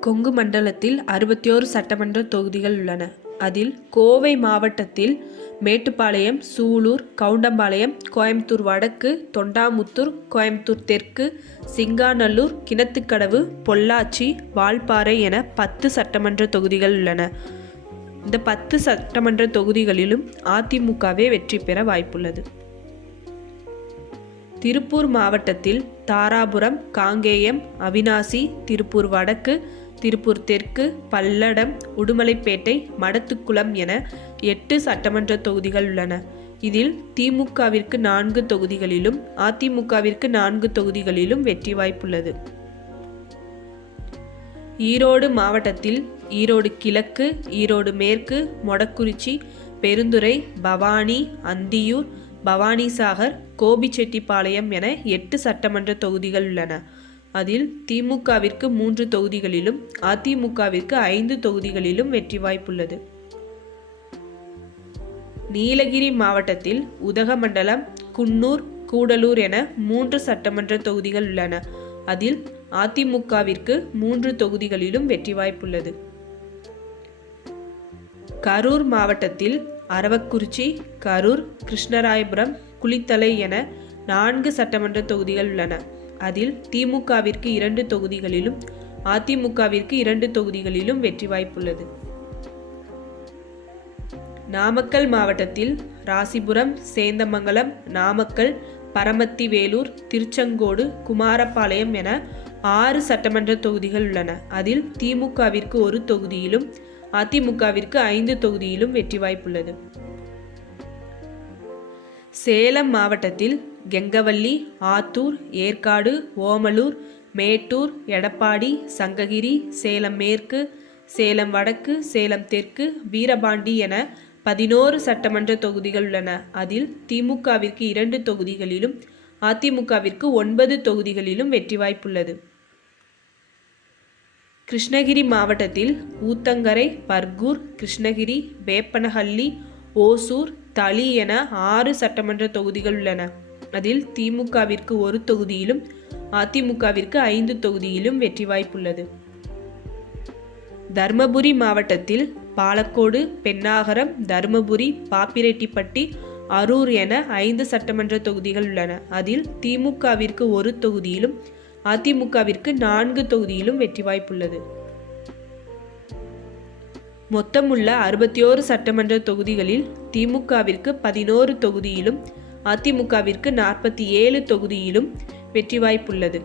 கொங்கு மண்டலத்தில் அறுபத்தி ஓரு சட்டமன்ற தொகுதிகள் உள்ளன. அதில் கோவை மாவட்டத்தில் மேட்டுப்பாளையம் சூலூர் கவுண்டம்பாளையம் கோயம்புத்தூர் வடக்கு தொண்டாமுத்தூர் கோயம்புத்தூர் தெற்கு சிங்காநல்லூர் கிணத்துக்கடவு பொள்ளாச்சி வால்பாறை என பத்து சட்டமன்ற தொகுதிகள் உள்ளன. இந்த பத்து சட்டமன்ற தொகுதிகளிலும் அதிமுகவே வெற்றி பெற வாய்ப்புள்ளது. திருப்பூர் மாவட்டத்தில் தாராபுரம் காங்கேயம் அவினாசி திருப்பூர் வடக்கு திருப்பூர் தெற்கு பல்லடம் உடுமலைப்பேட்டை மடத்துக்குளம் என எட்டு சட்டமன்ற தொகுதிகள் உள்ளன. இதில் திமுகவிற்கு நான்கு தொகுதிகளிலும் அதிமுகவிற்கு நான்கு தொகுதிகளிலும் வெற்றி வாய்ப்புள்ளது. ஈரோடு மாவட்டத்தில் ஈரோடு கிழக்கு ஈரோடு மேற்கு மொடக்குறிச்சி பெருந்துறை பவானி அந்தியூர் பவானிசாகர் கோபிச்செட்டிப்பாளையம் என எட்டு சட்டமன்ற தொகுதிகள் உள்ளன. அதில் திமுகவிற்கு மூன்று தொகுதிகளிலும் அதிமுகவிற்கு ஐந்து தொகுதிகளிலும் வெற்றி வாய்ப்புள்ளது. நீலகிரி மாவட்டத்தில் உதகமண்டலம் குன்னூர் கூடலூர் என மூன்று சட்டமன்ற தொகுதிகள் உள்ளன. அதில் அதிமுகவிற்கு மூன்று தொகுதிகளிலும் வெற்றி வாய்ப்புள்ளது. கரூர் மாவட்டத்தில் அரவக்குறிச்சி கரூர் கிருஷ்ணராயபுரம் குளித்தலை என நான்கு சட்டமன்ற தொகுதிகள் உள்ளன. அதில் திமுகவிற்கு இரண்டு தொகுதிகளிலும் அதிமுகவிற்கு இரண்டு தொகுதிகளிலும் வெற்றி வாய்ப்புள்ளது. நாமக்கல் மாவட்டத்தில் ராசிபுரம் சேந்தமங்கலம் நாமக்கல் பரமத்தி வேலூர் திருச்செங்கோடு குமாரபாளையம் என ஆறு சட்டமன்ற தொகுதிகள் உள்ளன. அதில் திமுகவிற்கு ஒரு தொகுதியிலும் அதிமுகவிற்கு ஐந்து தொகுதியிலும் வெற்றி வாய்ப்புள்ளது. சேலம் மாவட்டத்தில் கெங்கவல்லி ஆத்தூர் ஏற்காடு ஓமலூர் மேட்டூர் எடப்பாடி சங்ககிரி சேலம் மேற்கு சேலம் வடக்கு சேலம் தெற்கு வீரபாண்டி என பதினோரு சட்டமன்ற தொகுதிகள் உள்ளன. அதில் திமுகவிற்கு இரண்டு தொகுதிகளிலும் அதிமுகவிற்கு ஒன்பது தொகுதிகளிலும் வெற்றி வாய்ப்புள்ளது. கிருஷ்ணகிரி மாவட்டத்தில் ஊத்தங்கரை பர்கூர் கிருஷ்ணகிரி வேப்பனஹள்ளி ஓசூர் தளி என ஆறு சட்டமன்ற தொகுதிகள் உள்ளன. அதில் திமுகவிற்கு ஒரு தொகுதியிலும் அதிமுகவிற்கு ஐந்து தொகுதியிலும் வெற்றி வாய்ப்புள்ளது. தர்மபுரி மாவட்டத்தில் பாலக்கோடு பெண்ணாகரம் தருமபுரி பாப்பிரெட்டிப்பட்டி அரூர் என ஐந்து சட்டமன்ற தொகுதிகள் உள்ளன. அதில் திமுகவிற்கு ஒரு தொகுதியிலும் அதிமுகவிற்கு நான்கு தொகுதியிலும் வெற்றி வாய்ப்புள்ளது. மொத்தமுள்ள அறுபத்தி ஓரு சட்டமன்ற தொகுதிகளில் திமுகவிற்கு பதினோரு தொகுதியிலும் அதிமுகவிற்கு நாற்பத்தி ஏழு தொகுதியிலும் வெற்றி வாய்ப்புள்ளது